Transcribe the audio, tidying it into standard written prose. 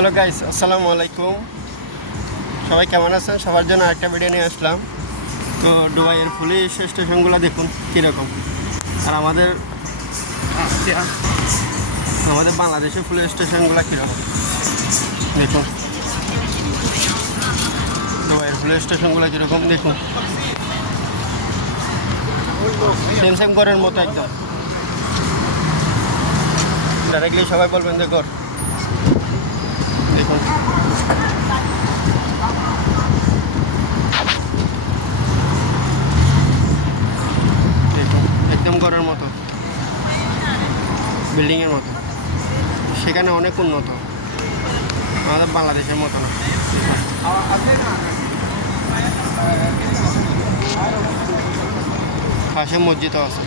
Hello guys, আসসালামু আলাইকুম। সবাই কেমন আছেন? সবার জন্য একটা ভিডিও নিয়ে আসলাম। তো দুবাইয়ের পুলিশ স্টেশনগুলো দেখুন কীরকম, আর আমাদের বাংলাদেশের পুলিশ স্টেশনগুলো কীরকম দেখুন। দুবাইয়ের পুলিশ স্টেশনগুলো কীরকম দেখুন, সেম সেম ঘরের মতো একদম। ডাইরেক্টলি সবাই বলবেন যে ঘর দেখুন। দেখুন একদম ঘরের মতো, বিল্ডিংয়ের মতো। সেখানে অনেক উন্নত, আমাদের বাংলাদেশের মতো না। পাশে মসজিদও আছে।